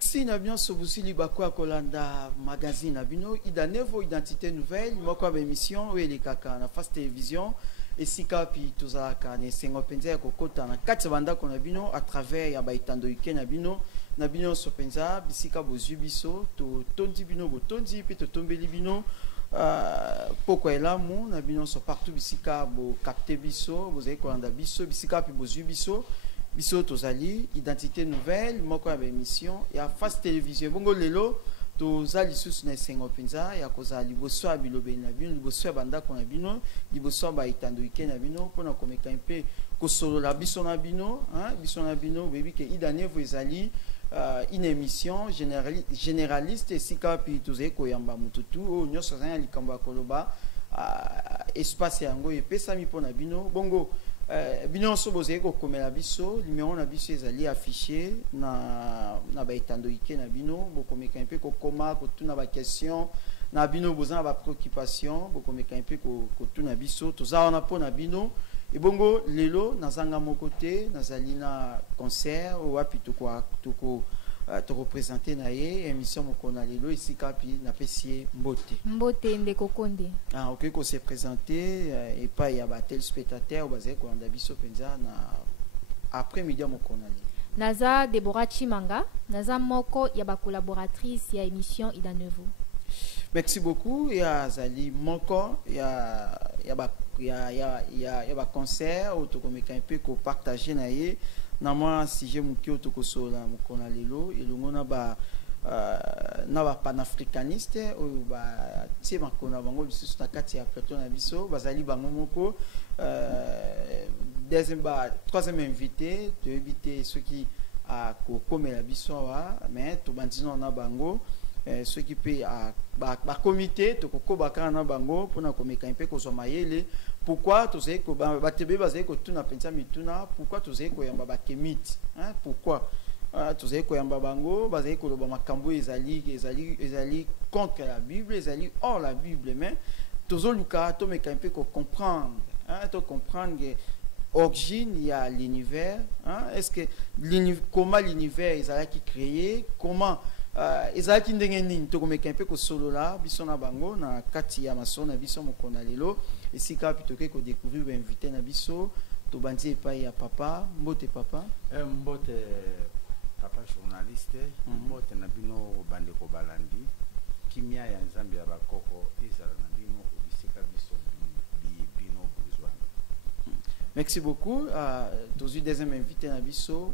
Merci Nabion Sobusili Bakwa Kolanda magazine Nabino ida nevo identité nouvelle moko émission et les kaka na face télévision et sika pi tozaka ne sengo penza ko kota na kati banda ko Nabino à travers ya baitando ike Nabino so penza bisika bozu biso to tondi bino botondi pi to tombeli bino poko elamu Nabino so partout bisika bo capter biso bozai kolanda biso bisika pi bozu biso biso tozali identité nouvelle moko ya émission ya face télévision bongo lelo tozali susu na sengo penza ya kozali liboso ya bilobe na bino liboso ya bandako na bino liboso ba itando ike na bino pona komeka mpe kosolola biso na bino bebi ke idanevo ezali une émission généraliste esika pi tozali koyamba mututu o nyonso zanya likambo ya koloba espace yango epesami mpona bino bongo bino so bozali kokomela biso numéro na biso ezali affiché na baitando ike na bino bokomeka mpe kokoma kotuna ba question na bino bozana ba préoccupation bokomeka mpe kotuna biso toza wana mpona bino ebongo lelo nazanga moko te nazali na concert o wapi toko représenter na ye émission moko na lelo esika pi na pesi mbote ndeko konde ok ko se présenter et pas ya ba téléspectateur bazé ko anda biso penza na après midi moko na lelo naza Deborah Chimanga naza moko ya ba collaboratrice ya émission Ida Nevo. Merci beaucoup ya zali moko ya ba concert o to komeka un peu ko partager na ye na moi sujet muki otokosola mukona lelo elongo na ba panafricaniste o ba tie makona bango biso na kati ya plateau na biso bazali bango moko troisième invité to éviter ceux qui a kokomela biso wa mais to bandino na bango ceux qui peut ba comité to kokobaka na bango pona komeka mpe ko mayele pourquoi tozai ko batebe bazai ko tuna pensa mituna pourquoi tozai ko yamba ba kemiti pourquoi tozai ko yamba bango bazai ko loba makambo ezali contre la Bible ezali hors la Bible mais tozoluka to meka mpe ko comprendre to comprendre origine il y a l'univers est-ce que comment l'univers ezala qui créé comment ezalaki ndenge nini tokomeka mpe kosolola biso na bango na kati ya maso na biso mokona lelo esika pitoke ko découvrir ba invité na biso to bandi epai ya papa mbote papa journaliste mbote na bino bande ko balandi kimia ya nzambe ya bakoko ezala na bino obisika biso bino besoin. Merci beaucoup tozu deuxième invité na biso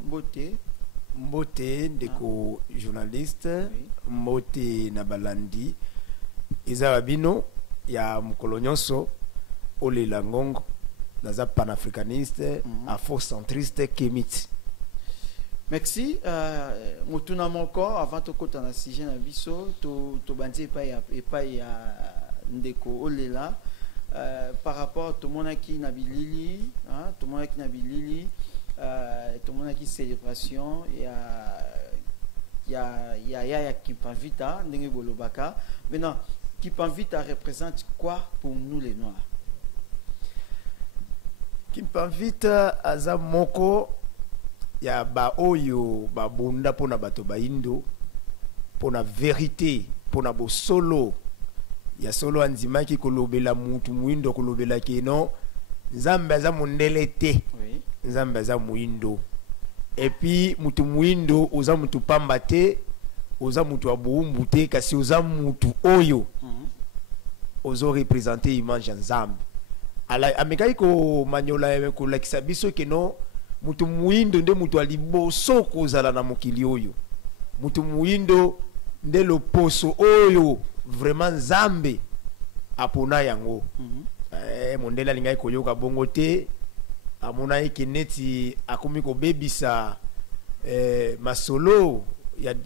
Mbote ndeko journaliste mbote na balandi eza bino ya mkolonyoso olela ngongo naza panafricaniste afrocentriste kemiti. Merci mutuna moko avant to kota na sujet na biso to bandi epai ya ndeko olela par rapport to monaki na bilili tout le monde a qui célébration il y a Kimpavita ndenge bolobaka maintenant Kimpavita représente quoi pour nous les noirs? Kimpavita aza moko ya ba oyo ba bunda pona bato ba indo pona vérité pona bo solo ya solo anzimaki kolobela mutu muindo kolobela keno nzambe aza mondele te nzambe aza muindo et puis mutu muindo oza mutu pamba te oza mutu abumbu te kasi oza mutu oyo ozo représenter image nzambe ala amekai ko manyola ko lakisa biso keno mutu muindo nde mutu aliboso kozala na mokili oyo mutu muindo nde loposo oyo vraiment nzambe apona yango mondela lingai koyoka bongo te amona ekeneti akomi ko bebisa masolo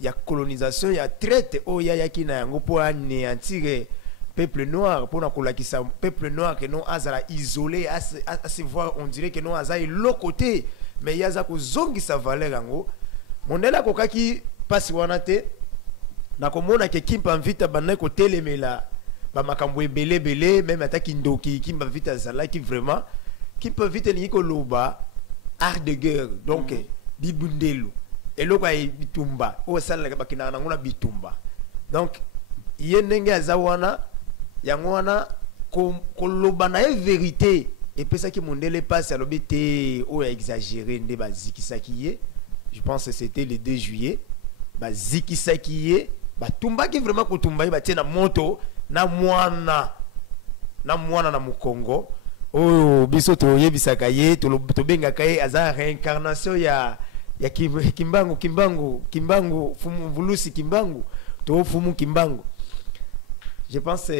ya colonisation ya traite o ya yakina yango po anéantir peuple noir pour na kolakisa peuple noir que non azala isolé à se voir on dirait que non azai l'autre côté mais yaza ko zongi sa valeur yango mondela kokaki pasi wana te na komona ke Kimpavita bana ko telemela ba makambo ebele même ataki ndoki Kimpavita zala ki vraiment Kimpavita ni ko loba art de guerre donc bibundelo eloko ya bitumba oyo esalelaka bakendaka nango na bitumba. Donc ye ndenge aza wana yango wana koloba na ye vérité epesaki mondele mpasi alobi te oyo exagéré nde bazikisaki ye. Je pense que c'était le 2 juillet bazikisaki ye batumbaki vraiment kotumba ye batie na moto na mwana na mokongo oyo biso toyebisaka ye tobengaka ye aza réincarnation ya kimbangu fumu vulusi kimbangu to fumu kimbangu. Je pense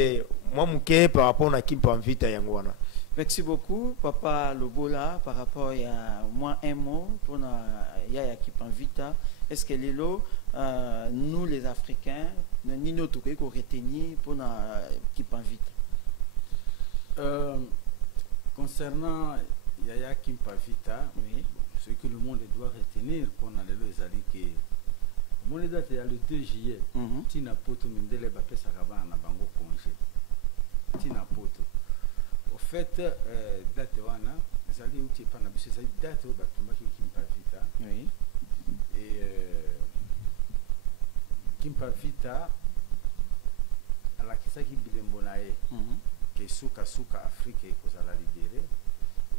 moi muke par rapport na Kimpa Mvita yango wana. Merci beaucoup, Papa Lobola, par rapport à moi un mot pour ya Kimpa Mvita. Est-ce que Lelo, nous les Africains, ni notre pays qu'on retenir pour Kimpa Mvita? Concernant Yaya Kimpa Mvita, oui, ce que le monde doit retenir pour Lelo ezali que mon date il y a le 2 juillet. Tina poto mindele ba pesa kabana na bango congé. Tina poto. Au fait, date wana, ezali uti pa na biso ezali date o batumaki Kimpa Mvita. Oui. Et Kimpa Mvita alakisaki bilembo na ye que suka Afrique ekozala libérée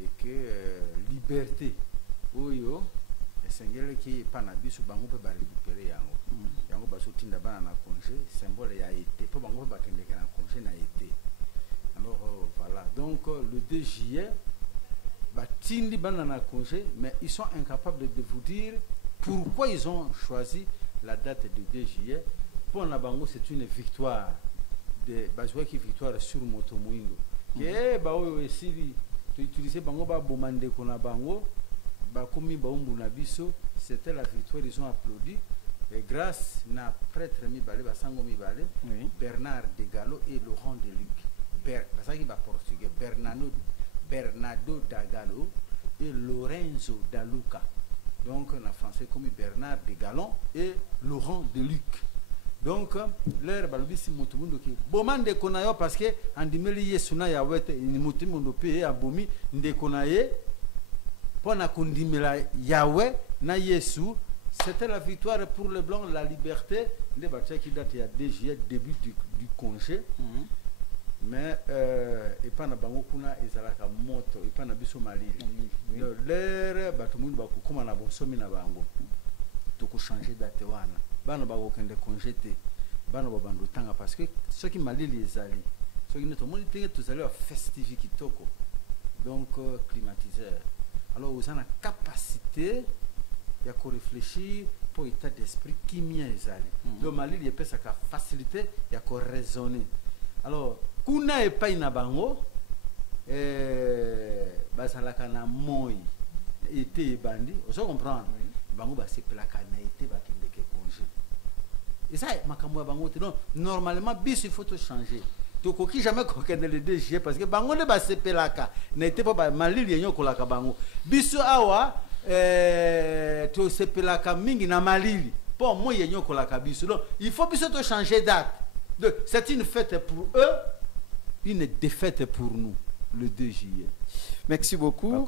et que liberté oyo esengeli ki pa na biso bango mpe barécupérer yango yango bazotinda bana na congé symbole ya été po bango mpe bakendeke na congé na été. Alors voilà, donc le 2 juillet batindi bana na congé, mais ils sont incapables de vous dire pourquoi ils ont choisi la date du 2 juillet. Pour na bango c'est une victoire de bazwa ki victoire sur moto muindo ke ba oyo esili to utiliser bango ba bomande ko na bango ba komi ba umbu na biso. C'était la victoire, ils ont applaudi et grâce na prêtre mibale basango mibale, oui, Bernard de Gallo et Laurent de Luc, basaki ba portugais, Bernardo da Gallo et Lorenzo da Luca. Donc en français comme Bernard de Gallon et Laurent de Luc. Donc leur balobisi motumundo ki bomande konayo parce que andimeli yesuna ya wete ni motumundo pe abomi ndekonaye pona kundimela Yahweh na Yesu. C'était la victoire pour le blanc, la liberté. Les bâtiments qui datent il y a 2 juillet, début du congé. Mais et pas na bango kuna ezalaka moto et pas na biso malili. L'air batumundu bakukuma na bonsomi na bango. Toko changer date wana. Bana ba okende congé te. Bana ba bando tanga parce que ceux qui malili ezali. Ceux qui ne to moni tenge to zali festif kitoko. Donc climatiseur. Alors vous avez la capacité de réfléchir pour l'état d'esprit qui m'y est allé. Le Mali, il y a sa facilité de raisonner. Alors, kuna et pas une bango, basalaka na moi été bandi, vous comprenez? Bango ba se plaka na été ba kende ke congé. Et ça, makambo bango te non. Normalement, bis il faut tout changer. Toko ki jamais kokende le 2 juillet parce que bango ne ba se pelaka n'était pas Mali yenyo kolaka bango biso awa to se pelaka mingi na Mali pour moi yenyo kolaka biso. Donc il faut biso to changer date. C'est une fête pour eux, une défaite pour nous le 2 juillet. Merci beaucoup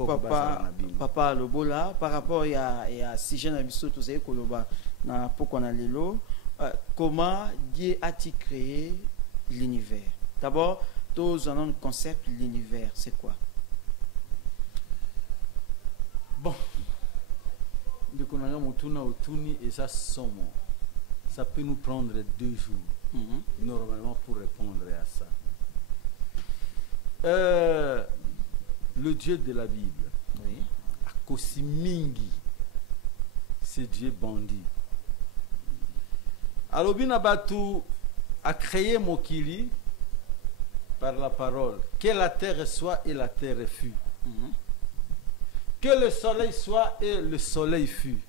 papa Lobola par rapport à sujet na biso to zé koloba na poko na lelo. Comment Dieu a-t-il créé l'univers? D'abord, tous en ont le concept l'univers, c'est quoi? Bon, de konaga mutuna otuni et ça somme. Ça peut nous prendre 2 jours normalement pour répondre à ça. Le Dieu de la Bible, oui, Akosimingi, c'est Dieu bandit. Alobina Batu a créé Mokili par la parole. Que la terre soit et la terre fut. Que le soleil soit et le soleil fut.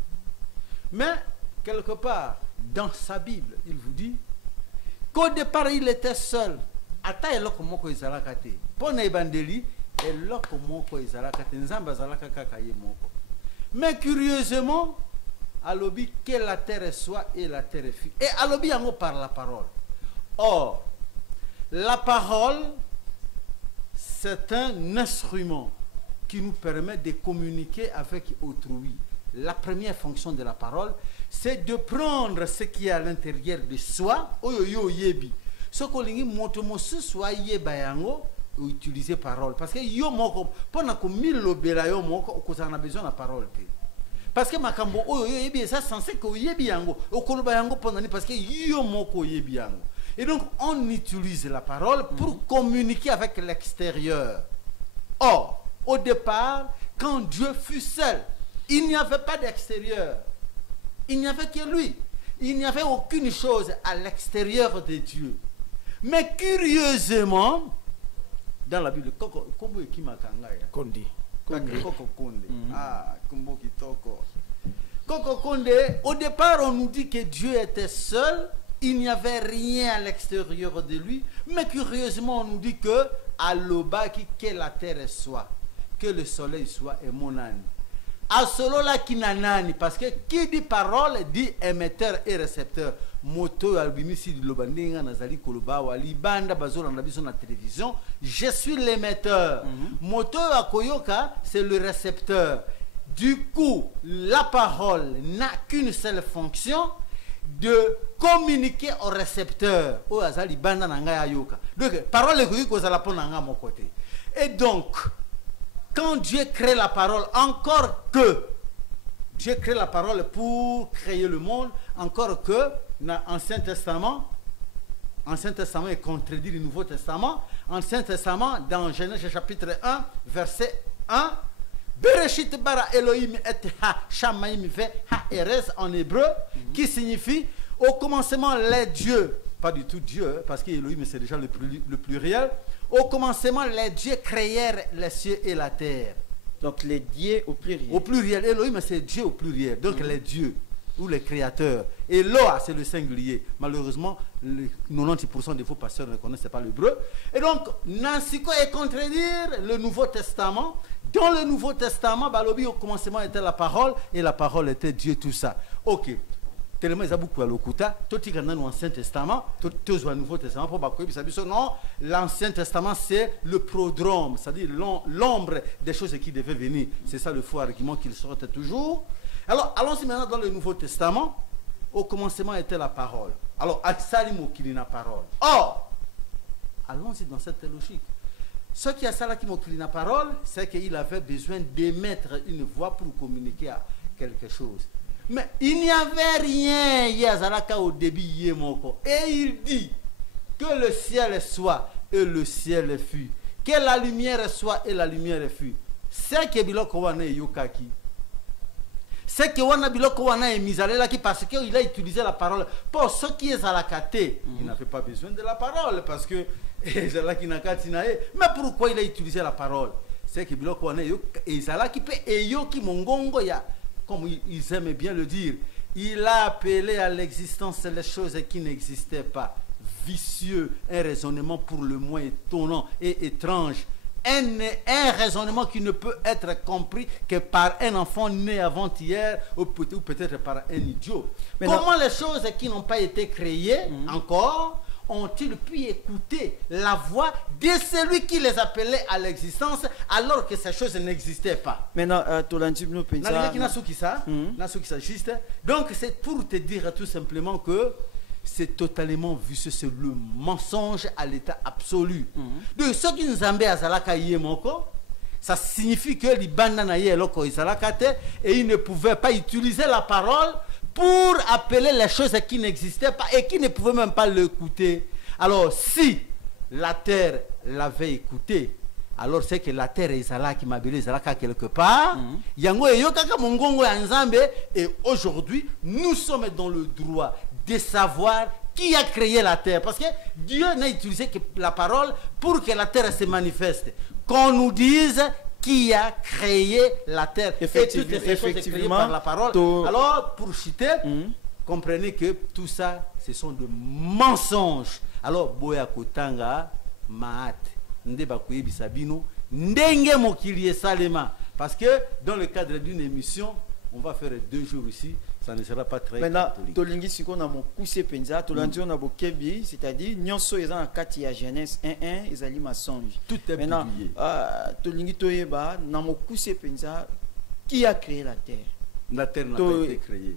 Mais, quelque part, dans sa Bible, il vous dit qu'au départ, il était seul. Ata eloko moko ezalaka te. Pona ebandeli, eloko moko ezalaka te. Nzamba ezalaka kaka ye moko. Mais curieusement, alobi que la terre soit et la terre fut. Et alobi yango par la parole. Or, la parole, c'est un instrument qui nous permet de communiquer avec autrui. la première fonction de la parole, c'est de prendre ce qui est à l'intérieur de soi, oyo yebi. Ce qu'on dit, motomosu soit yeba yango, ou utiliser parole. Parce que yo moko, pendant que mille lobela yo moko, on a besoin de la parole. Parce que makambo oyo yebi, ça censé que yebi yango, okoloba yango pendant parce que yo moko yebi yango. Et donc, on utilise la parole pour communiquer avec l'extérieur. Or, au départ, quand Dieu fut seul, il n'y avait pas d'extérieur. Il n'y avait que lui. Il n'y avait aucune chose à l'extérieur de Dieu. Mais curieusement, dans la Bible, Koko Konde, au départ, on nous dit que Dieu était seul. Il n'y avait rien à l'extérieur de lui. Mais curieusement, on nous dit que à l'obaki, que la terre soit, que le soleil soit, et mon âne. À solo la kinanani, parce que qui dit parole dit émetteur et récepteur. Moto albimisi di lobandinga nazali koloba wali banda bazola na biso na télévision, je suis l'émetteur. Moto akoyoka, c'est le récepteur. Du coup, la parole n'a qu'une seule fonction, de communiquer au récepteur. O azali banda na nga yoka. Donc parole ekoki kozala pona nga mon côté. Et donc quand Dieu crée la parole, encore que Dieu crée la parole pour créer le monde, encore que dans l'Ancien Testament est contredit le Nouveau Testament. Ancien Testament, dans Genèse chapitre 1, verset 1, Bereshit bara Elohim et ha shamaim ve ha eres en hébreu, qui signifie au commencement les dieux, pas du tout Dieu, parce que Elohim c'est déjà le pluriel. Au commencement, les dieux créèrent les cieux et la terre. Donc les dieux au pluriel. Au pluriel. Elohim, c'est Dieu au pluriel. Donc les dieux ou les créateurs. Et Loa, c'est le singulier. Malheureusement, 90% des faux pasteurs ne connaissent pas l'hébreu. Et donc, Nansiko est contredire le Nouveau Testament. Dans le Nouveau Testament, Balobi, au commencement était la parole et la parole était Dieu, tout ça. Ok. Tellement ils ont beaucoup à l'okuta, tout est dans l'Ancien Testament, tout est au Nouveau Testament. Non, l'Ancien Testament c'est le prodrome, c'est-à-dire l'ombre des choses qui devaient venir. C'est ça le faux argument qu'il sortait toujours. Alors, allons-y maintenant dans le Nouveau Testament. Au commencement était la parole. Alors, Atsalimo qui est la parole. Or, allons-y dans cette logique. Ce qui a ça qui m'a la parole, c'est qu'il avait besoin d'émettre une voix pour communiquer à quelque chose. Mais il n'y avait rien Yazalaka au début Yemoko. Et il dit que le ciel soit et le ciel fut. Que la lumière soit et la lumière fut. C'est que Biloko wana yokaki. C'est que wana Biloko wana emizalela qui parce qu'il a utilisé la parole. Pour ceux qui est Zalakate, il n'avait pas besoin de la parole parce que mais pourquoi il a utilisé la parole? C'est que Biloko wana Zalaki pe eyoki mongongo ya. Comme ils aiment bien le dire, il a appelé à l'existence les choses qui n'existaient pas. Vicieux, un raisonnement pour le moins étonnant et étrange. Un raisonnement qui ne peut être compris que par un enfant né avant-hier ou peut-être par un idiot. Mais comment les choses qui n'ont pas été créées encore ont-ils pu écouter la voix de celui qui les appelait à l'existence alors que ces choses n'existaient pas? Maintenant, juste. Donc c'est pour te dire tout simplement que c'est totalement vicieux, c'est le mensonge à l'état absolu. De ce qui nous embête à Zalaka Yemoko, ça signifie que les bandanaïe et ils ne pouvaient pas utiliser la parole pour appeler les choses qui n'existaient pas et qui ne pouvaient même pas l'écouter. Alors, si la terre l'avait écouté, alors c'est que la terre est Zala qui m'a appelé Zalaka quelque part. Et aujourd'hui, nous sommes dans le droit de savoir qui a créé la terre. Parce que Dieu n'a utilisé que la parole pour que la terre se manifeste. Qu'on nous dise qui a créé la terre. Effectivement, et toutes les choses créées par la parole. Alors, pour citer, comprenez que tout ça, ce sont de mensonges. Alors, Boya Kotanga, Maat, Ndeba Kouyebi Sabino, Ndenge Mokili Salema. Parce que dans le cadre d'une émission, on va faire 2 jours ici, ça ne sera pas très maintenant, Tolingi Siko na Mokuse Penza, Tolandio na Bokebi, c'est-à-dire, Nyonso est en Katia Genèse 1.1, ils allaient mensonge. Tout est publié. Tolingi Toyeba, na Mokuse Penza, qui a créé la terre? La terre n'a pas été créée.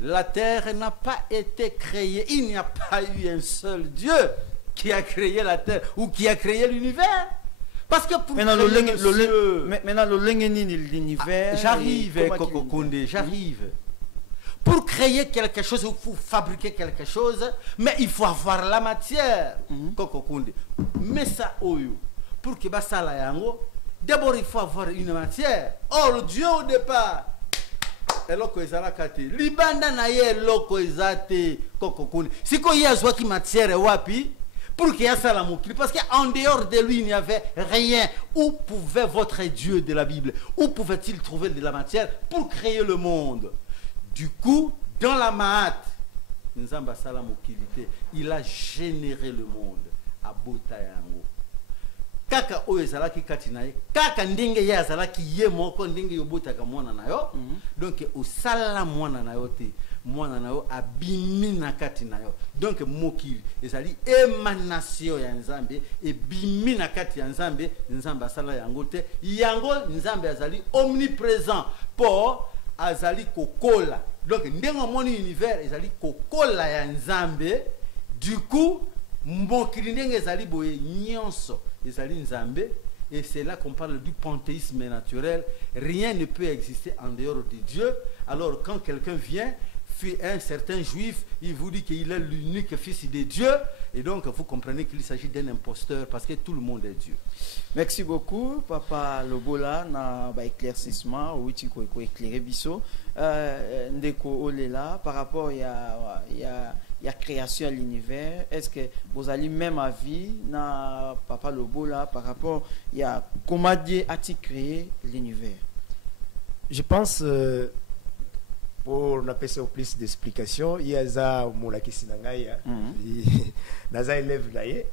La terre n'a pas été créée. Il n'y a pas eu un seul Dieu qui a créé la terre ou qui a créé l'univers. Parce que pour maintenant créer l'univers. J'arrive, Koko Koundé, j'arrive. Pour créer quelque chose, il faut fabriquer quelque chose, mais il faut avoir la matière, Koko Koundé. Mais ça, pour que ça la yango, d'abord il faut avoir une matière. Or, Dieu au départ, eloko ezala kate libanda na ye eloko ezate Koko Koundé. Si ko yazwa ki matière wapi pour qu'il y ait ça la mokili, parce qu'en dehors de lui il n'y avait rien. Où pouvait votre Dieu de la Bible, où pouvait-il trouver de la matière pour créer le monde? Du coup, dans la Mahat, Nzamba Sala Mokilité, il a généré le monde à Botayango. Kaka oezala ki katinaye, kaka ndenge ya zala ki ye moko ndenge yobota ka mwana na yo. Donc au sala mwana na yo te, mwana na yo abimi na katina yo. Donc mokili ezali émanation ya Nzambe e bimi na kati ya Nzambe, Nzamba sala yango te. Yango Nzambe azali omniprésent pour azali kokola. Donc ndenge moni univers ezali kokola ya Nzambe. Du coup mokili ndenge ezali boye nyonso ezali Nzambe, et c'est là qu'on parle du panthéisme naturel. Rien ne peut exister en dehors de Dieu. Alors quand quelqu'un vient, un certain juif, il vous dit qu'il est l'unique fils de Dieu, et donc vous comprenez qu'il s'agit d'un imposteur parce que tout le monde est Dieu. Merci beaucoup Papa Lobola na ba éclaircissement ou tu ko éclairer biso ndeko olela par rapport ya création à l'univers. Est-ce que vous allez même avis na Papa Lobola par rapport à comment Dieu a-t-il créé l'univers? Je pense pour n'appeler ça plus d'explications, il y a ça moula kisinangaya naza élève naye.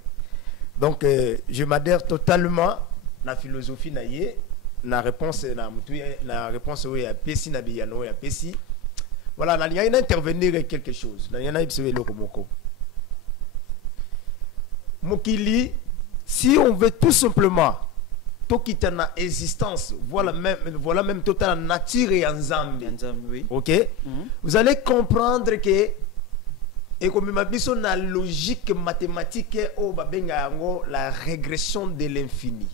Donc je m'adhère totalement à la philosophie naye, na réponse na réponse oui à pesi na biyano ya pesi. Voilà, il y a intervenir quelque chose. Il y a Mokili, si on veut tout simplement tout qui est en existence, voilà même total nature et en Zambie. Ok? Vous allez comprendre que et comme ma biso na logique mathématique au babenga la régression de l'infini.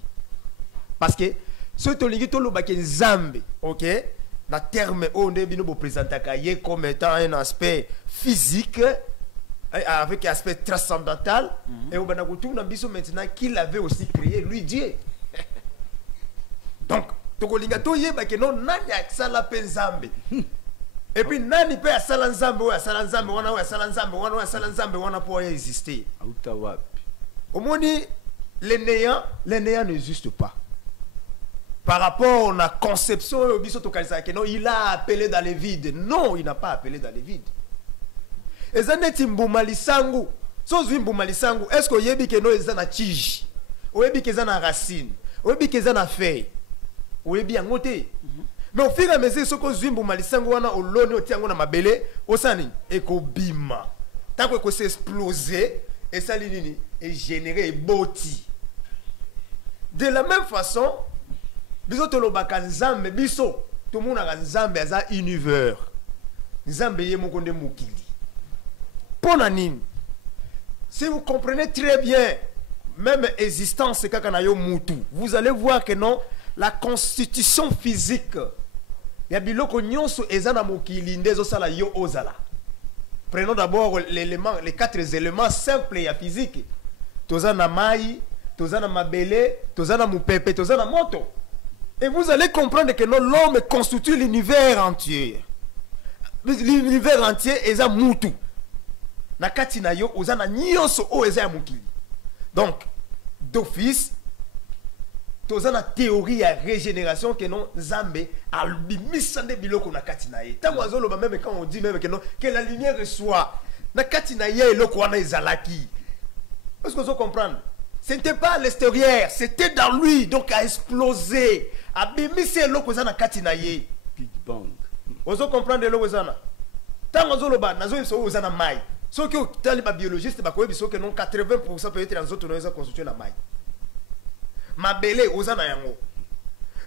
Parce que ce to lo ba Zambie, ok? La terme on est bien présenté comme étant un aspect physique avec un aspect transcendantal et on a maintenant qu'il avait aussi créé lui Dieu. Donc tokolinga to yeba ke non nani akisala pe Nzambe. Et puis nani pe asala Nzambe ou asala Nzambe wana ou asala Nzambe wana ou asala Nzambe wana pour exister. Au moins les néants n'existent pas. Par rapport à la conception, il a appelé dans les vides. Non, il n'a pas appelé dans les vides. Et ça n'est pas Malisangu. Est-ce que yebi que no ezana tige? Ou yebi que ezana racine? Ou yebi que ezana feuille? Ou yebi angote? Mais au fur et à mesure ce que Zimbu Malisangu wana o lone o tiango na mabele, o sani eko bima. Tant que c'est explosé et ça linini est généré boti. De la même façon, biso tolobaka Nzambe biso tout le monde a Nzambe aza univers. Nzambe ye moko nde mokili. Pona nini? Si vous comprenez très bien même existence kaka na yo mutu, vous allez voir que non, la constitution physique ya biloko nyonso eza na mokili ndezo sala yo ozala. Prenons d'abord les quatre éléments simples ya physique. Toza na mai, toza na mabele, toza na mupepe, toza na moto. Et vous allez comprendre que l'homme constitue l'univers entier. L'univers entier est un mutu. Nakati na yo ozana nyonso o eza mukili. Donc d'office tozana théorie ya régénération que non Nzambe a bimisande biloko nakati na ye. Tant ozo loba même quand on dit même que non que la lumière soit nakati na ye eloko wana ezalaki. Est-ce que vous comprenez? Ce n'était pas à l'extérieur, c'était dans lui, donc a explosé. Abimise eloko ezana kati na ye. Big Bang. Vous comprenez eloko ezana? Tant ozo loba nazo so ozana mai. Ce qui est les biologistes, c'est que 80% peut être dans autres constitués la maille. Mabele, ozana yango.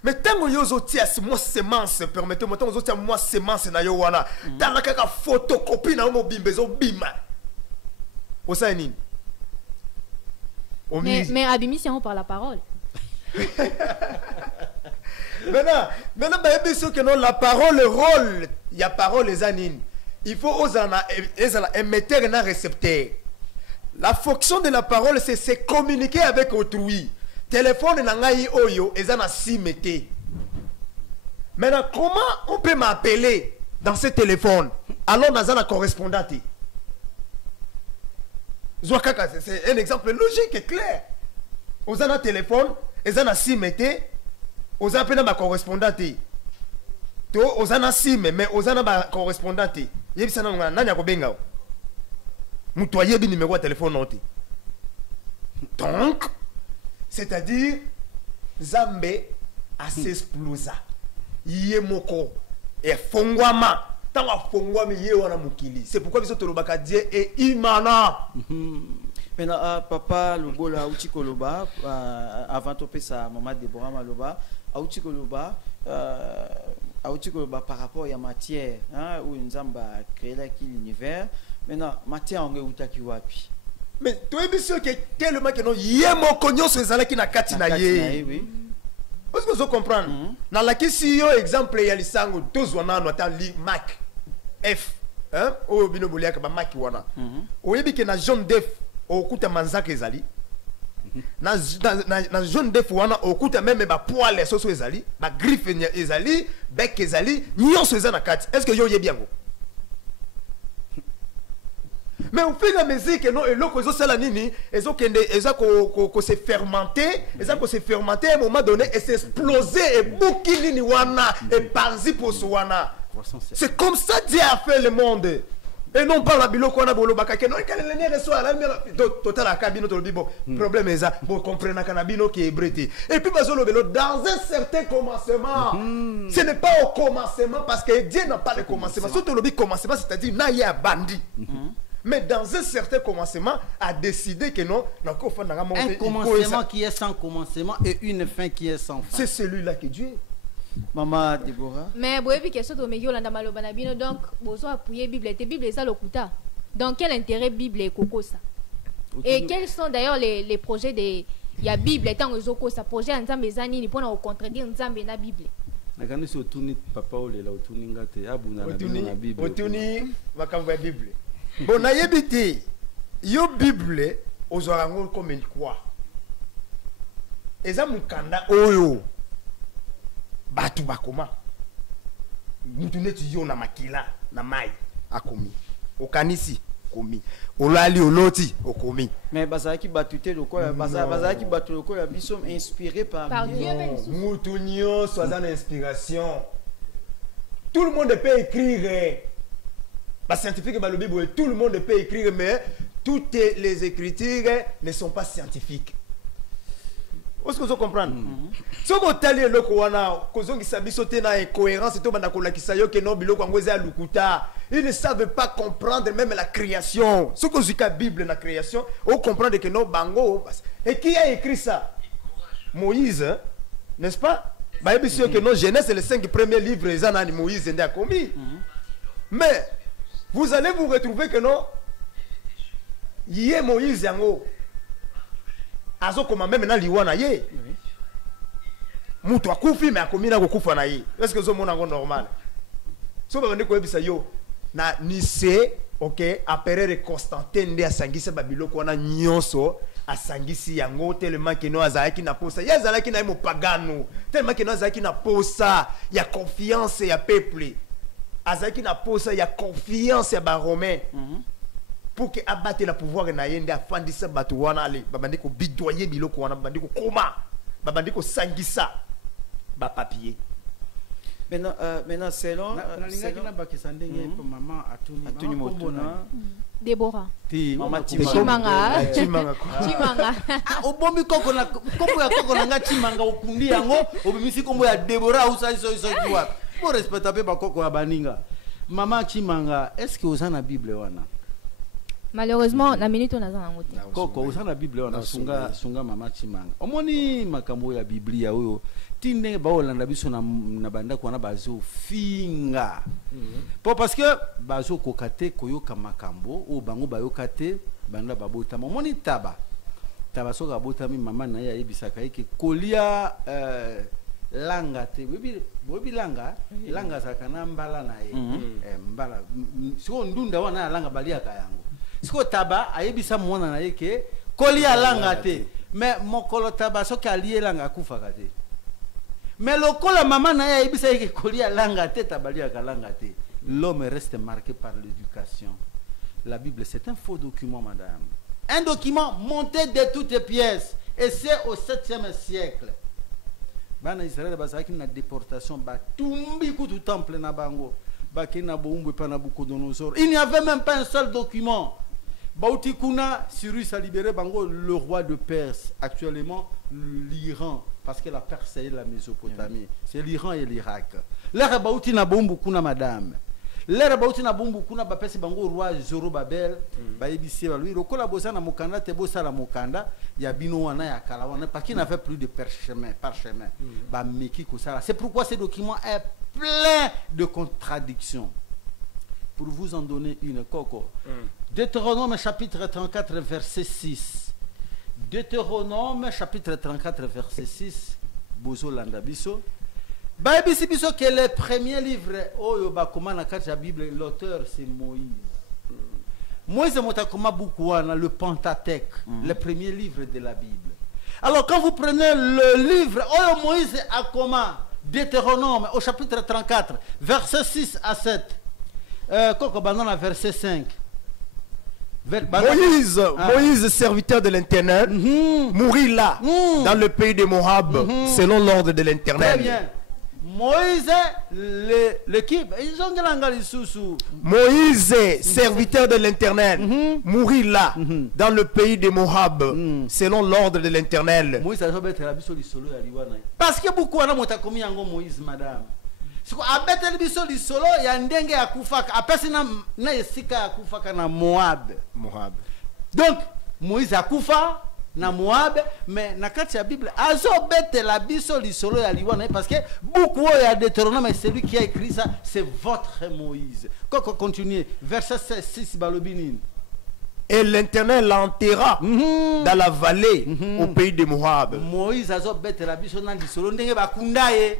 Mais tant que yo zotia moi semence, permettez-moi tant que zotia moi semence na yo wana, tant la kaka photocopie na mo bimbezo bima. Osa nini? Mais Abimission par la parole. Maintenant, bah, sûr que non, la parole, le rôle, il y a parole les anines. Il faut aux émetteur et un récepteur. La fonction de la parole, c'est communiquer avec autrui. Téléphone nangai oyo, et ça n'a si mété. Maintenant, comment on peut m'appeler dans ce téléphone? Alors, on a la correspondante. C'est un exemple logique et clair. Aux un téléphone, et ça n'a si mété. Aux appels ma correspondante. Aux an sim, mais aux an ma correspondante. Yebi sana nanya ko benga. Mutoye bi numéro de téléphone noté. Donc, c'est-à-dire Zambé a s'explosa. Yemoko et fongwama. Tant a fongwama ye wana mukili. C'est pourquoi biso tolobaka Dieu et imana. Maintenant, papa Lobola Outikoloba, avant de passer à maman Déborah Maloba, Outikoloba, par rapport à la matière, hein, où nous avons créé l'univers. Maintenant, matière on est outaki wapi. Mais tu es bien sûr que tellement que non, yemo konyo se zala ki na kati na ye. Oui. Parce que vous comprenez. Dans la question exemple il y a les sango tous wana no ta li Mac F, hein, o bino bolia ka ba Mac wana. O yebi ke na jaune def okuta manzaka ezali. Na jaune def wana okuta même ba poil soso ezali, ba griffe ezali, bec ezali, nyonso ezana kati. Est-ce que yo yebi yango? Mais au fur et à mesure que non, et l'eau que ça la nini, et ça qu'on s'est fermenté, et ça qu'on s'est fermenté à un moment donné, et s'est explosé, et bouki nini wana, et panzi pour wana. C'est comme ça Dieu a fait le monde. Et non pas la bilo qu'on a bolo bakake non quand les nègres soient la total la cabine to bibo problème est ça bon comprendre canabino qui est brété et puis bazolo belo dans un certain commencement ce n'est pas au commencement parce que Dieu n'a pas de commencement surtout le commencement c'est-à-dire na ya bandi. Mais dans un certain commencement, a décidé que non, un commencement qui est sans commencement et une fin qui est sans fin. C'est celui-là que Dieu est. Maman Déborah. Mais vous avez question de Yolanda Malobanabino, donc vous avez appuyé Bible, et Bible est ça le kuta. Donc quel intérêt Bible et Coco ça? Et quels sont d'ailleurs les projets de la Bible étant aux Oko, ça projet en Zambie Zani, pour nous contredire Zambie na Bible. Nakani so tuni papa ole la otuni ngate abuna na Bible. Otuni makambo Bible. Bon, na yebiti, yo Bible, aux orangs comme quoi? Eza mukanda oyo, batu bakoma. Mutunetu yo na makila, na mai, akomi. Okanisi, komi. Olali oloti, okomi. Mais bazaki batute loko, bazaki batu loko, ils sont inspirés par Dieu. Mutunio, soit en inspiration. Tout le monde peut écrire. Les scientifiques, tout le monde peut écrire, mais toutes les écritures ne sont pas scientifiques. Est-ce que vous comprenez? Si vous avez le incohérence, ils ne savent pas comprendre même la création. Ce que vous avez la Bible, la création, vous comprenez que non, bango. Et qui a écrit ça? Moïse, n'est-ce pas? Bien sûr que non, Genèse, c'est les 5 premiers livres, de Moïse a commis. Mais vous allez vous retrouver que non, yé Moïse yango, azo koma même na liwana yé, mutu akufi mais akomi na kufa na yé. Est-ce que zo mona ngo normal? So ba ndeko ebisa yo na Nice, ok, apéré Constantin nde asangisa babiloko wana nyonso, asangisi yango tellement que no azalaki na posa, ya azalaki na mo pagano, tellement que no azalaki na posa, ya confiance ya peuple. Azaki na posa ya confiance ya ba romain pour que abattre le pouvoir na yende afandisa batu wana ale babandi ko bidoyer biloko wana babandi ko koma babandi ko sangisa ba papier maintenant selon maman atuni motuna Déborah Maman Chimanga obombi koko na kombo ya koko na nga Chimanga okundi yango obimisi kombo ya Déborah usa so kwa pour respecter ba koko ya baninga. Maman Chimanga, est-ce que vous avez la Bible wana? Malheureusement, la minute on a dans côté. Koko osana Bible on a sunga mama Chimanga. Omoni makambo ya Biblia oyo tinde ba olanda biso na banda ko na bazo finga. Parce que bazo kokate koyoka makambo o bango bayokate banda babota. Omoni taba soka bota mi mama na ya yebisaka yeke kolia langa te bobi langa zakana mbala na ye mbala siko ndunda wana langa balia ka yango siko taba ayebisa mwana na yeke kolia langa te mais mokolo taba soki alie langa kufa ka te mais lokola mama na ye ayebisa yeke kolia langa te tabalia ka langa te. L'homme reste marqué par l'éducation. La Bible c'est un faux document, madame, un document monté de toutes pièces, et c'est au 7e siècle. Bana Israël bazaki na déportation ba tumbi kutu temple na bango ba kena boumbe pa na Nabucodonosor. Il n'y avait même pas un seul document. Bauti kuna Cyrus a libéré bango le roi de Perse, actuellement l'Iran, parce que la Perse c'est la Mésopotamie, c'est l'Iran et l'Irak. L'air bauti na boumbu kuna madame. L'air bauti na boumbu kuna ba pesi bango roi Zorobabel ba yebisi ba lui rokola bosa na mokanda te bosa la mokanda ya bino wana ya kala wana parce qu'il n'avait plus de parchemin ba meki ko ça. C'est pourquoi ce document est plein de contradictions. Pour vous en donner une, Coco. Deutéronome chapitre 34 verset 6. Deutéronome chapitre 34 verset 6. Bozo landabiso. Baïbisi biso que le premier livre oyo bakoma na kati ya Bible, l'auteur c'est Moïse. Moïse motakoma bukwana le Pentateuque, le premier livre de la Bible. Alors quand vous prenez le livre oyo Moïse akoma Deutéronome au chapitre 34 verset 6 à 7. Koko banana verset 5. Moïse, serviteur de l'Éternel, mourit là, dans le pays de Moab, selon l'ordre de l'Éternel. Très bien. Moïse, Moïse, serviteur de l'Éternel, mourit là, dans le pays de Moab, selon l'ordre de l'Éternel. Parce que beaucoup de commis en Moïse, madame. Donc Moïse a kufa na Moab, mais na kati ya Bible azobete la biso lisolo ya liwana parce que beaucoup ya Deutéronome, celui qui a écrit ça c'est votre Moïse. Continuez verset 6 balobinin. Et l'Éternel l'enterra dans la vallée au pays de Moab. Moïse azobete la biso na lisolo ndenge bakundaye.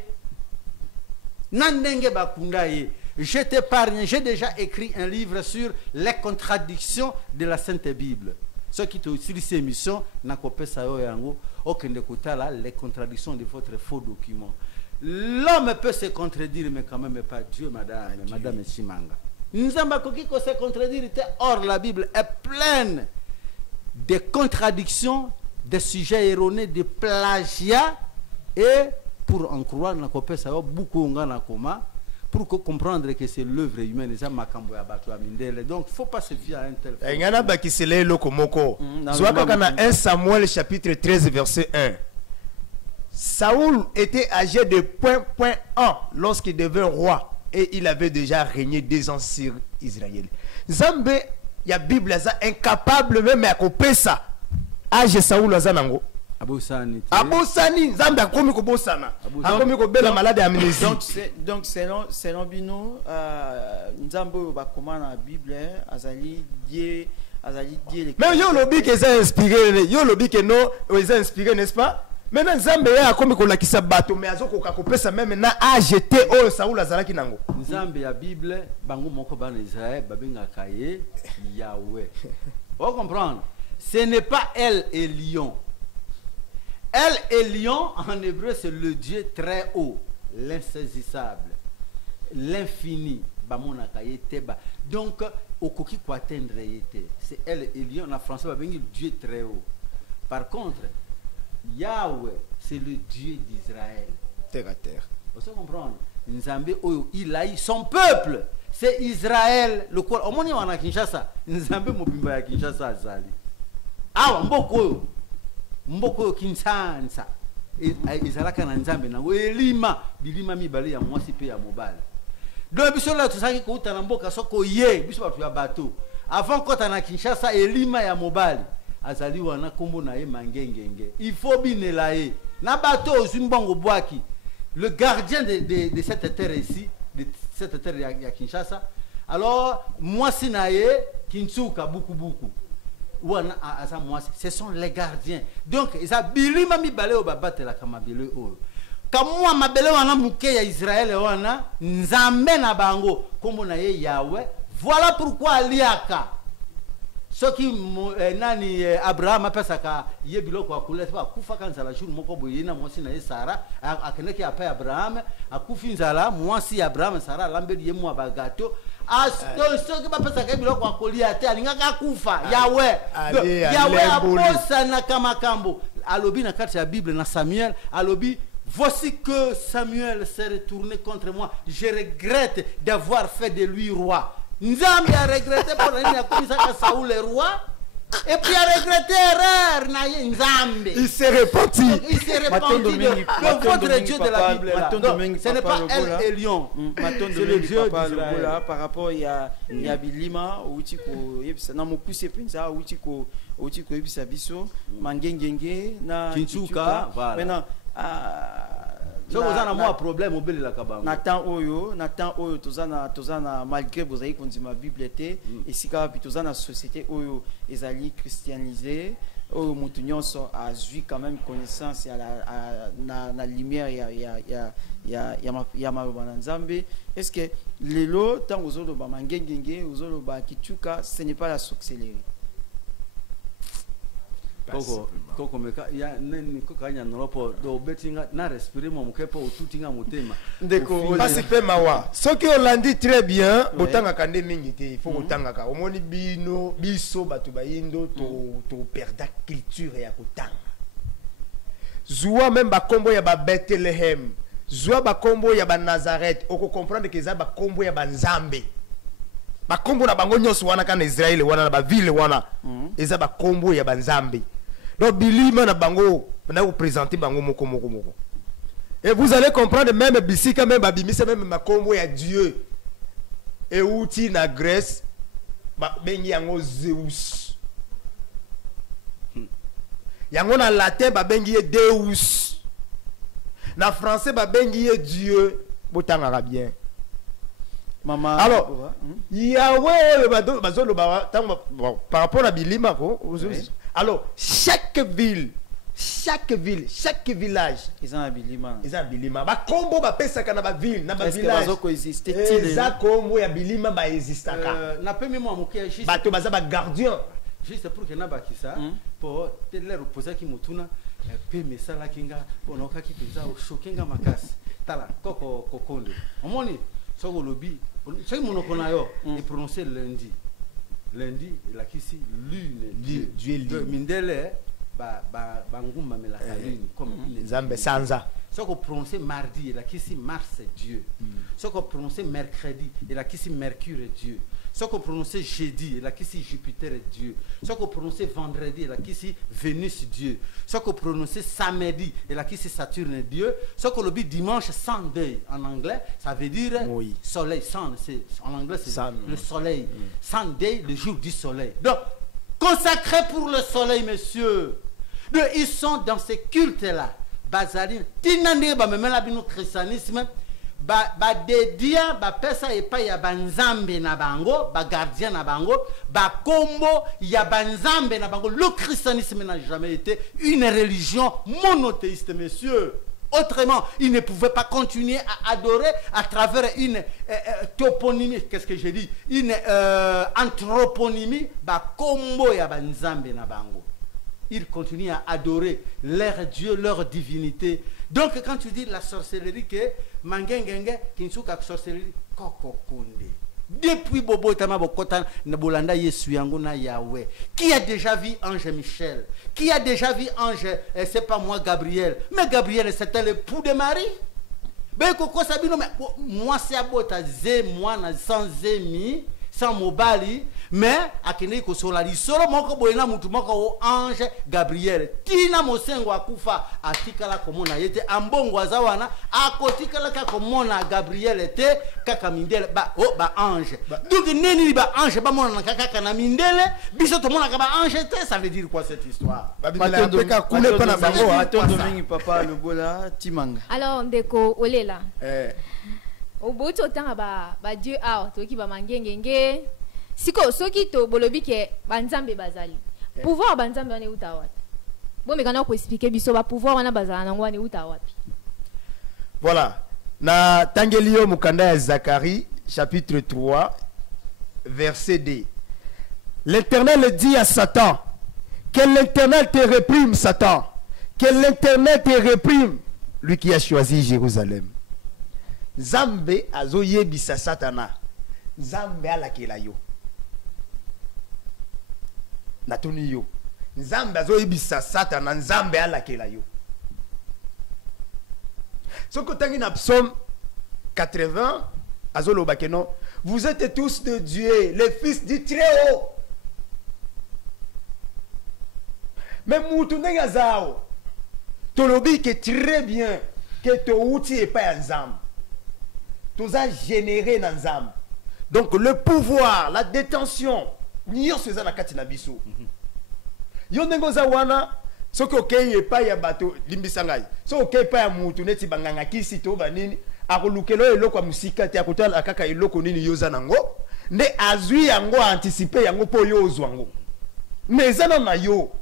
Nandenge bakundaye. Je t'épargne, j'ai déjà écrit un livre sur les contradictions de la Sainte Bible. Ceux qui ont utilisé ces émissions, les contradictions de votre faux document. L'homme peut se contredire, mais quand même pas Dieu, madame Chimanga. Nzamba kokiko se contredire, or la Bible est pleine de contradictions, de sujets erronés, de plagiat, et pour en croire, beaucoup de pour comprendre que c'est l'œuvre humaine. Donc, il ne faut pas se fier à un tel fait. 1 Samuel chapitre 13 verset 1. Saoul était âgé de 1 lorsqu'il devint roi et il avait déjà régné 2 ans sur Israël. Zambe, il y a Bible incapable même à couper ça. Âge Saoul azanango. Abosani Zambe akomi ko bosana akomi ko bela malade amnésie. Donc selon Bino Nzambo bakoma na Bible azali die mais yo lobi que ça inspiré yo lobi que non ils ont inspiré, n'est-ce pas? Maintenant Nzambe ya akomi ko lakisa bato mais azoko ka kopesa même na ajeté o Saoul azalaki nango. Nzambe ya Bible bango moko bana Israël babenga kaye Yahweh. Vous comprendre? Ce n'est pas El Elyon. El Elyon, en hébreu, c'est le Dieu très haut, l'insaisissable, l'infini. Donc, au coquille quoi atteindre, c'est El Elyon, en français, le Dieu très haut. Par contre, Yahweh, c'est le Dieu d'Israël. Terre à terre. Vous comprenez? Nzambe, il a eu son peuple, c'est Israël. Le quoi? Au moins, on a Kinshasa. Nzambe, Mobimba, Kinshasa, Zali. Ah, Mboko. Mboko kinsansa ezalaka na Nzambe na elima bilima mibale ya mwasi pe ya mobali. Donc biso la tosaki ko uta na mboka soko ye biso batu ya bato avant quand on a Kinshasa elima ya mobali azali wana kombo na ye mangengenge il faut binela ye na bato ozimbongo bwaki le gardien de cette terre ici de cette terre ya Kinshasa alors moi sinaye Kinsuka beaucoup wana asa moi ce sont les gardiens donc isa bilima mi balé o babatela kama bilé o kamwa mabele wana muke ya Israël wana nzambe na bango kombo na ye Yahweh. Voilà pourquoi aliaka ce qui nani Abraham apesaka yebilo kwa kuleta akufa kanzala jour moko boyina mwasi na Sara akeneki apa Abraham akufi nzala mwasi Abraham Sara lambeli yemu abagato ce qui bapesaka yebilo kwa kolia te alingaka kufa Yahweh aposa na kamakambo alobi na kati ya Bible na Samuel alobi voici que Samuel s'est retourné contre moi je regrette d'avoir fait de lui roi. Nzambi a regretté pour venir à Saoul le roi et puis a regretté erreur na Nzambi. Il s'est repenti. Il s'est repenti de votre Dieu de la Bible là. Donc, ce n'est pas El Elion. C'est le Dieu d'Israël. Par rapport il y a Bilima outiko yebisa na mokuse penza outiko yebisa biso mangengenge na Kinsuka voilà. Maintenant so vous avez un problème au bel la kabanga Nathan oyo tozana malgré vous avez continué ma Bible était et si ka tozana société oyo ezali christianisé oyo mutu nyonso a vu quand même connaissance na lumière ya maloba nzambe. Est-ce que lelo tant ozolo ba mangengenge ozolo ba kituka ce n'est pas la sorcellerie? Koko meka ya neni kokanya nolopo do betinga na respirer mo mukepo otutinga motema ndeko pasipe mawa soki olandi très bien botanga kande mingi te il faut kotanga ka omoni bino biso batu bayindo to perda culture ya kotanga zuwa même ba kombo ya ba Bethlehem zuwa ba kombo ya ba Nazareth oko comprendre que za ba kombo ya ba Nzambe ba kombo na bango nyonso wana kana Israël wana na ba ville wana eza ba kombo ya ba Nzambe. Donc bilima na bango na vous présenter bango moko. Et vous allez comprendre même bisika même babimisa même makombo ya Dieu. Et outi na Grèce ba bengi yango Zeus. Yango na latin ba bengi Deus. Na français ba bengi Dieu. Botanga bien. Maman alors Yahweh bazolo ba par rapport à bilima ko alors chaque ville chaque village ils ont un bilima ba kombo ba pesaka na ba ville na ba village est-ce que bazoko exister za kombo ya bilima ba existaka na pemi mo amukia juste bato baza ba gardien juste pour que na bakisa pour te leur poser ki mutuna pe mesala kinga onoka ki penza o shokenga makasi tala koko kokonde omoni soko lobi c'est mon okonayo et prononcer lundi la kisi lune Dieu mindele ba ngumba mela lune comme Nzambe sanza soko prononcer mardi la kisi Mars Dieu soko prononcer mercredi et la kisi Mercure Dieu soko prononcer jeudi et la kisi Jupiter Dieu soko prononcer vendredi et la kisi Vénus Dieu soko prononcer samedi et la kisi Saturne Dieu soko lobi dimanche Sunday en anglais ça veut dire soleil sun c'est en anglais c'est le soleil Sunday le jour du soleil donc consacré pour le soleil messieurs ils sont dans ces cultes là bazali tinande ba memela bino christianisme ba dedia ba pesa epa ya banzambe na bango ba gardien na bango ba kombo ya banzambe na bango. Le christianisme n'a jamais été une religion monothéiste messieurs. Autrement, il ne pouvait pas continuer à adorer à travers une toponymie, qu'est-ce que j'ai dit, une anthroponymie ba kombo ya banzambe na bango. Ils continuent à adorer leur Dieu, leur divinité. Donc quand tu dis la sorcellerie que mangengenge kinsuka sorcellerie koko kunde. Depuis Bobo Tama Bokota Nabolanda Yesu yango na Yahweh. Qui a déjà vu Ange Michel? Qui a déjà vu Ange c'est pas moi Gabriel. Mais Gabriel c'était le l'époux de Marie. Ben koko sabino mais moi c'est abota ze moi na sans zemi sans mobali mais akende ko solali solo moko boyena mutu moko o ange Gabriel tina mosengo akufa atikala komona yete ambongo azawana akotikala ka komona Gabriel te kaka mindele ba ange donc neni ba ange ba mona kaka na mindele biso to mona ka ba ange te, ça veut dire quoi cette histoire? Papa Lobola Timanga. Alors ndeko olela oboto tanga ba Dieu a to ki ba mangengenge siko soki to bolobi ke banzambe bazali pouvoir banzambe wane uta wapi bo mekana ko expliquer biso ba pouvoir wana bazala nango wane uta wapi. Voilà, na tangelio mukanda ya Zacharie chapitre 3 verset 2. L'Éternel dit à Satan, que l'Éternel te réprime, Satan, que l'Éternel te réprime, lui qui a choisi Jérusalem. Nzambe azoyebisa Satana, Nzambe alakela yo. Natuni yo. Nzambe azoyebisa Satana, Nzambe alakela yo. Soko tangi na psaume 80, azoloba ke non, vous êtes tous de Dieu, les fils du Très-Haut. Mais moutoune ngazao, tolobi que très bien que to outil est pas ensemble. Tout ça généré dans ensemble. Donc le pouvoir, la détention, nyo seza na kati na biso. Yo ndengoza wana soko okeye pa ya bato limbisangai. So okeye pa ya mutu neti banganga kisi to banini akolukelo eloko musika te akotala kaka eloko nini yoza nango nde azwi yango anticiper yango po yozwa ngo. Mais ça na yo.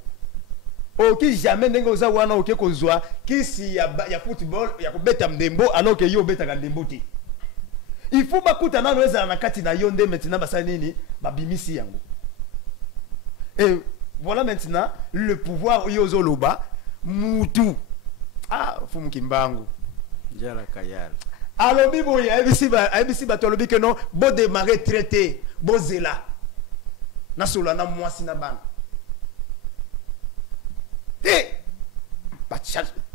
Oki jamais ndenge oza wana oke kozwa kisi ya football ya kobeta mdembo alors que yo beta ka ndembo te. Il faut bakuta na noza na kati na yo nde maintenant basa nini babimisi yango. Et voilà maintenant le pouvoir yozo loba mutu. Ah, fumu kimbangu. Jala kayal. Alobi boye abisi ba tolobi que non bo démarrer traité bo zela. Na solo na mwasi na bana.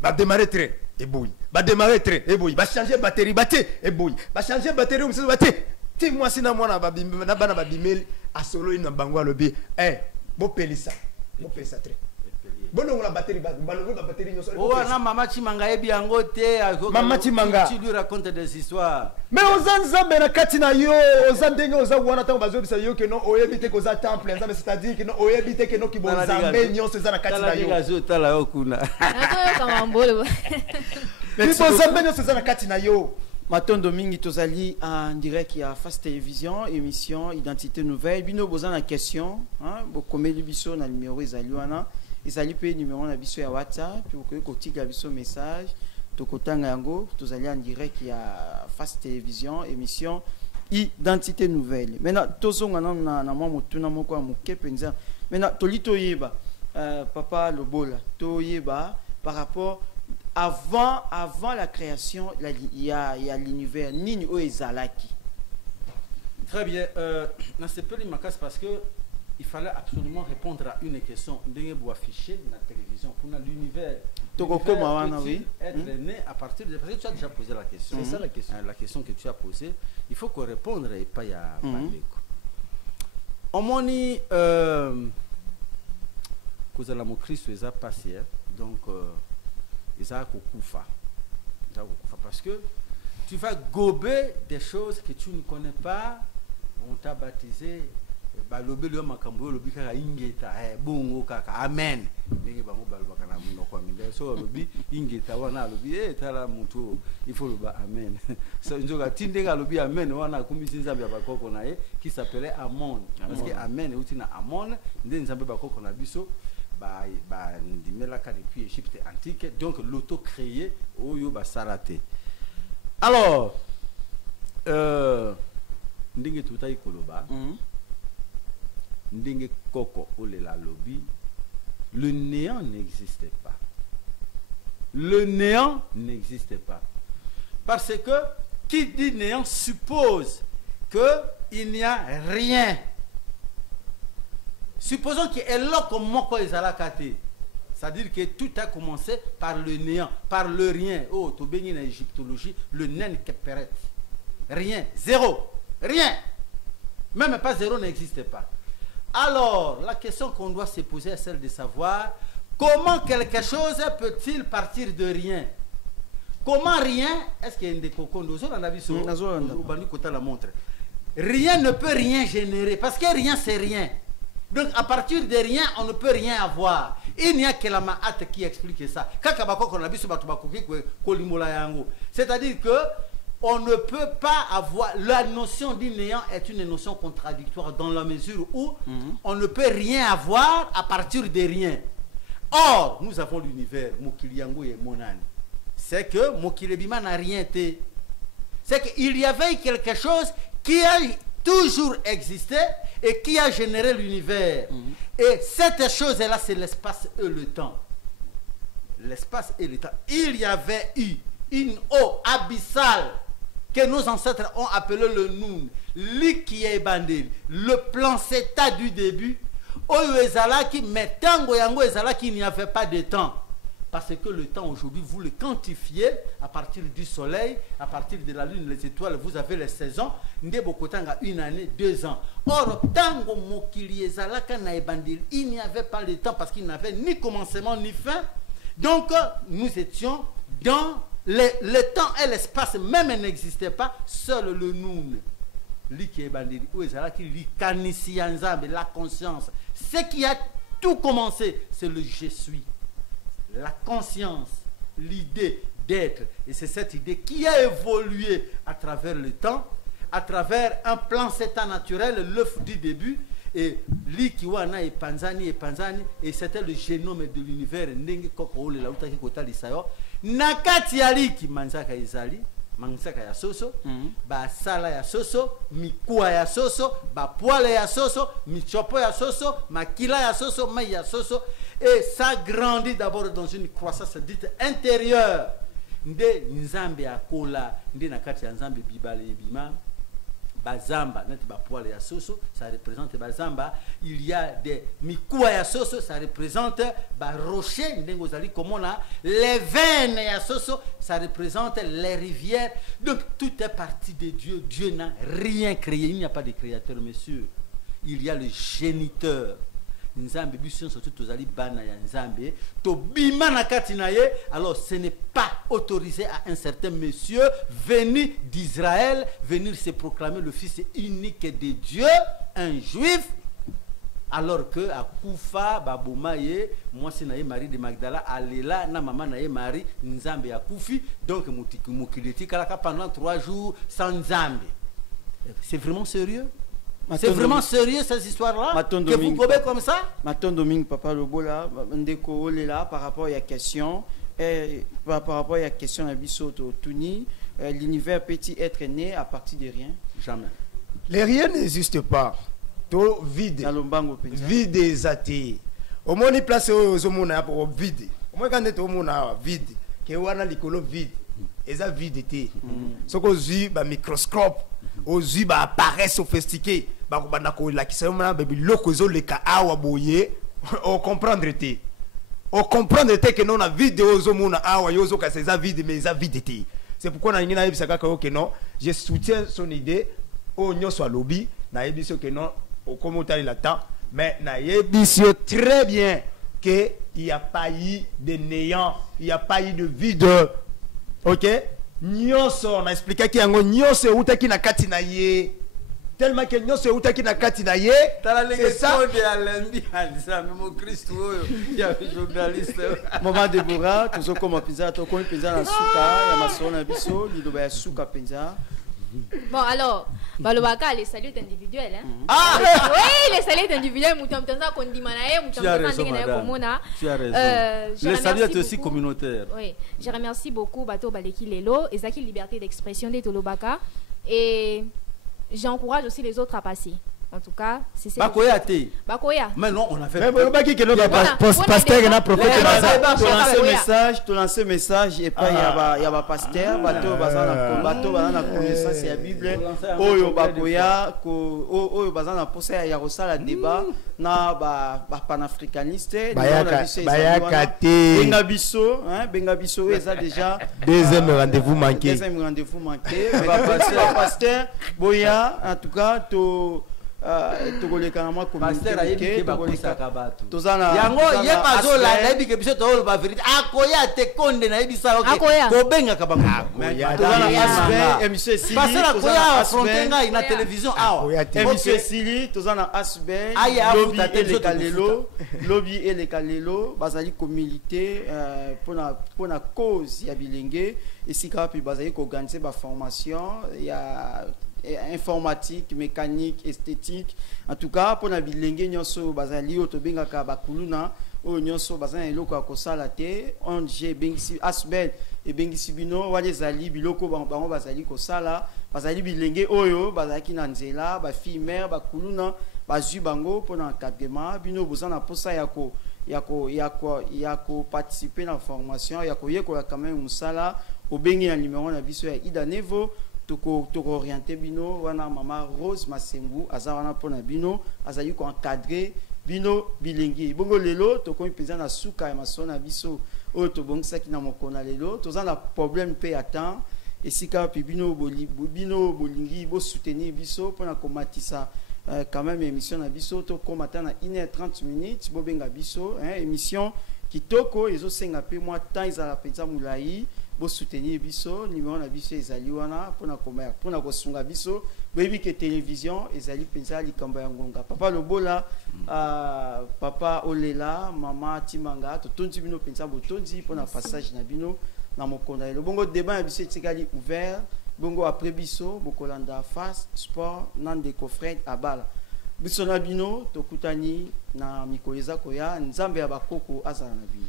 Va démarrer très et bouille. Va démarrer très et bouille. Va changer batterie et bouille. Va changer batterie ou ti moi si na mwana na bana ba bimeli a solo ina bangwa lobi. Bo pelisa. Bo pelisa très. Bono la batterie ba balono ba batterie nyoso. Oh na mama Chimanga ebi yango te. Mama Chimanga. Tu lui racontes des histoires. Mais ozan zambe na katina yo, ozan denga oza wana tango bazo bisa yo que non oyebite ko za temple, c'est-à-dire que non oyebite que non ki bon zambe nyoso za na katina yo. Gazo tala yo kuna. Nato kama mbolo. Mais bon zambe nyoso za na katina yo. Matondo mingi tozali en direct ya Face Télévision, émission Identité Nouvelle. Bino bozana na question, hein, bokomeli biso na numéro ezali wana. Ezali pe numéro na biso ya WhatsApp, pour que kotika biso message. Tokotanga yango, tozali en direct ya Face Télévision, émission Identité Nouvelle. Maintenant tozonga na mwa mutuna moko ya muke penza. Maintenant tolito yeba papa Lobola, to yeba par rapport avant la création il y a l'univers nini o ezalaki. Très bien, dans ce peu makas parce que il fallait absolument répondre à une question. Ndenge bo afficher na télévision pour l'univers. Oui. Être né à partir de parce que tu as déjà posé la question. C'est ça la question. La question que tu as posée, il faut qu'on réponde et pas ya bandeko. On moni cause la mo Christ eza passé donc eza kokufa. Parce que tu vas gober des choses que tu ne connais pas. On t'a baptisé balobe le makambo lobi kaka ingeta bongo kaka amen ndenge bango balobaka na munoko ya mindele so lobi ingeta wana lobi tala mutu il faut loba amen so njoka tindenge lobi amen wana kumisi nzambe ya bakoko na ye qui s'appelait Amon parce que amen uti na Amon nde nzambe bakoko na biso ba ndimelaka depuis Égypte antique donc l'auto créé oyo ba salate. Alors ndenge tutai koloba ndenge koko olela lobi, le néant n'existait pas. Le néant n'existait pas. Parce que qui dit néant suppose qu'il n'y a rien. Supposons que eloko moko ezalakate. C'est-à-dire que tout a commencé par le néant, par le rien. Oh, to bengi na égyptologie, le nen keperet. Rien, zéro, rien. Même pas zéro n'existait pas. Alors, la question qu'on doit se poser est celle de savoir comment quelque chose peut-il partir de rien? Comment rien? Est-ce qu'il y a une décoco? Rien ne peut rien générer parce que rien c'est rien. Donc à partir de rien, on ne peut rien avoir. Il n'y a que la Ma'at qui explique ça. C'est-à-dire que on ne peut pas avoir... La notion du néant est une notion contradictoire dans la mesure où on ne peut rien avoir à partir de rien. Or, nous avons l'univers, Mokiliango et Monani. C'est que Mokilebima n'a rien été. C'est qu'il y avait quelque chose qui a toujours existé et qui a généré l'univers. Et cette chose-là, c'est l'espace et le temps. L'espace et le temps. Il y avait eu une eau abyssale que nos ancêtres ont appelé le Noun, le plan CETA du début. Mais tango yango ezalaki, il n'y avait pas de temps. Parce que le temps aujourd'hui, vous le quantifiez à partir du soleil, à partir de la lune, les étoiles, vous avez les saisons. Ndebokotanga, une année, 2 ans. Or, tango mokili ezalaka na ebandil, il n'y avait pas de temps parce qu'il n'avait ni commencement ni fin. Donc, nous étions dans le temps et l'espace même n'existait pas, seul le Noun. La conscience. Ce qui a tout commencé, c'est le je suis. La conscience, l'idée d'être. Et c'est cette idée qui a évolué à travers le temps, à travers un plan CETA naturel, l'œuf du début. Et Likiwana et Panzani, et c'était le génome de l'univers. Nakati Yaliki Manzaka Izali, Manzaka ya soso, ba sala ya soso, mikua ya soso, ba poale ya soso, michopo ya soso, makila ya soso, mai ya soso. Et ça grandit d'abord dans une croissance dite intérieure. Nde Nzambe akola, nde nakati ya Nzambe bibale bima. Bazamba, ya soso, ça représente Bazamba. Il y a des Mikua ya soso, ça représente Rocher, comme on a les veines ya soso, ça représente les rivières. Donc tout est parti de Dieu. Dieu n'a rien créé. Il n'y a pas de créateur, messieurs. Il y a le géniteur. Nzambe biso surtout tozali bana ya Nzambe to bima na kati na ye. Alors ce n'est pas autorisé à un certain monsieur venu d'Israël venir se proclamer le fils unique de Dieu, un juif, alors que à Koufa baboma ye mwasi na ye Marie de Magdala alela na maman na ye Marie Nzambe a Koufi, donc mukiliti kalaka pendant 3 jours sans Nzambe. C'est vraiment sérieux? C'est vraiment sérieux ces histoires-là que vous gobez comme ça? Maton Domingue Papa Lobola, Ndeko Olela par rapport à la question, par rapport à la question à Bissoto Tuni, l'univers peut-il être né à partir de rien? Jamais. Les rien n'existe pas. Tout vide. Vide des athées. Au moins, il place aux monde pour vide. Au moins, quand on est au monde vide, que on a l'écolo vide. Et ça vide. Ce qu'on dit, microscope. Aux yeux appareils sophistiqués, on comprendre que non a vidéo c'est pourquoi je soutiens son idée au soit lobby que non au commentaire il attend mais très bien que il n'y a pas eu de néant, il n'y a pas eu de vide. OK? Nyoso on a expliqué qu'il y a un nyoso utaki na kati na ye tellement que nyoso utaki na kati na ye c'est ça de Alembi Anza même Christ il y a un journaliste Maman Deborah tuzo comme pizza to comme pizza na suka ya masona biso lidoba ya suka pizza. Bon alors balobaka les saluts individuels hein. Ah oui les saluts individuels mutamtanza kondimana ye mutamtanza ndenge na komona. Tu as raison. Les saluts est aussi communautaire. Oui, je remercie beaucoup Bato Baleki Lelo et Zaki Liberté d'expression des Tolobaka et j'encourage aussi les autres à passer. En tout cas, c'est ça. Bakoya. Mais non, on a fait. Mais Baki que notre pasteur na prophète tu lances message et pas il y a pasteur bato bazana connaissance ya Bible oyo bakoya ko oyo bazana posa ya rosala débat na ba panafricaniste benga biso eza déjà deuxième rendez-vous manqué pasteur boya en tout cas tokoleka na mwa Pasteur ayebi ke communauté bakosaka bato. tozana Yango ye bazolanda yebi ke biso tolo ba vérité akoya te konde na yebisa Akoya. ko benga ka bango. Akoya. tozana Yeah. asbe émission esili Pasteur akoya tozana affronter ngai na télévision awa. Akoya te. émission esili tozana asbe Aye, lobi afuta te, eleka biso lelo lobi eleka lelo bazali communauté pona cause ya bilenge esika wapi bazali koorganize baformation ya informatique, mécanique, esthétique. En tout cas, pour na bilenge nyonso bazali otobengaka bakuluna o nyonso bazali eloko ya kosala te onge bengisi asbel e bengisi bino wale zali biloko bango bazali kosala bazali bilenge oyo bazalaki na nzela ba fille mère bakuluna bazwi bango pour na encadrement bino bozana posa ya ko participer na formation ya ko yekola quand même musala obengi na numéro na biso ya Ida Nevo toko orienté bino wana mama Rose Masengu aza wana pona bino azali ko encadrer bino bilengi bongo lelo toko mpeza na suka ya masona biso oyo tobongisaki na mokona lelo toza na problème pe atan esika pi bino bolingi bo soutenir biso pona komatisa quand même émission na biso to komata na 1h30 minutes bo benga biso émission kitoko ezosenga pe moi temps ezala penza mulai bo soutenir biso numéro na biso ezali wana pona kosunga biso boyebi ke télévision ezali penza likambo ya ngonga papa lobola papa olela mama timanga totondi bino penza botondi pona passage na bino na mokonda lelo bongo débat ya biso etikali ouvert bongo après biso bokolanda face sport nandeko Fred abala biso na bino tokutani na mikolo eza koya nzambe ya bakoko azala na bino.